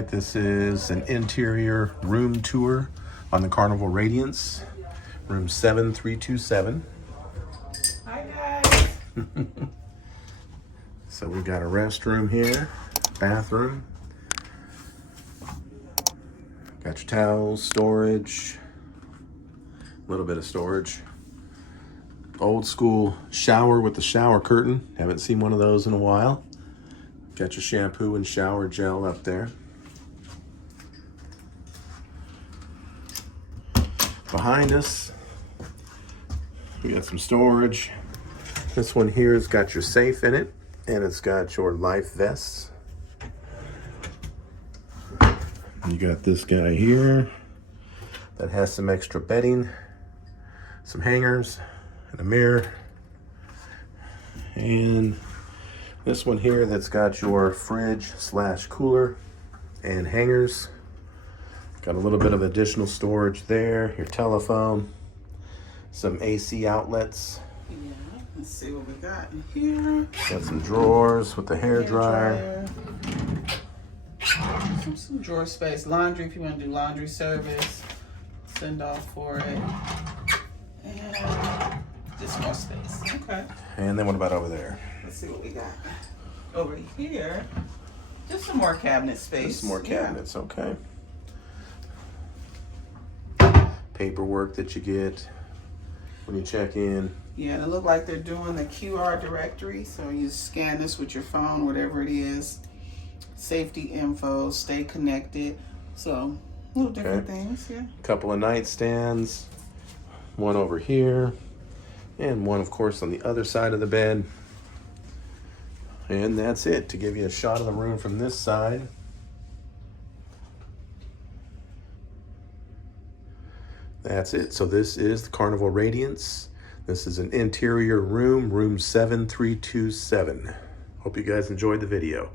right, this is an interior room tour on the Carnival Radiance, room 7327. Hi guys. So we've got a restroom here, bathroom. Got your towels, storage, a little bit of storage. Old school shower with the shower curtain. Haven't seen one of those in a while. Got your shampoo and shower gel up there. Behind us, we got some storage. This one here has got your safe in it, and it's got your life vests. You got this guy here that has some extra bedding, some hangers, and a mirror. And this one here that's got your fridge / cooler and hangers. Got a little bit of additional storage there, your telephone, some AC outlets. Yeah, let's see what we got in here. Got some drawers with the hair dryer. Some drawer space. Laundry, if you want to do laundry service. Send off for it. And just more space. Okay. And then what about over there? Let's see what we got. Over here, just some more cabinet space. Just some more cabinets, okay. Paperwork that you get when you check in. Yeah, and it look like they're doing the QR directory. So you scan this with your phone, whatever it is. Safety info, stay connected. So little different things, yeah. A couple of nightstands, one over here, and one, of course, on the other side of the bed. And that's it, to give you a shot of the room from this side. That's it. So this is the Carnival Radiance. This is an interior room, room 7327. Hope you guys enjoyed the video.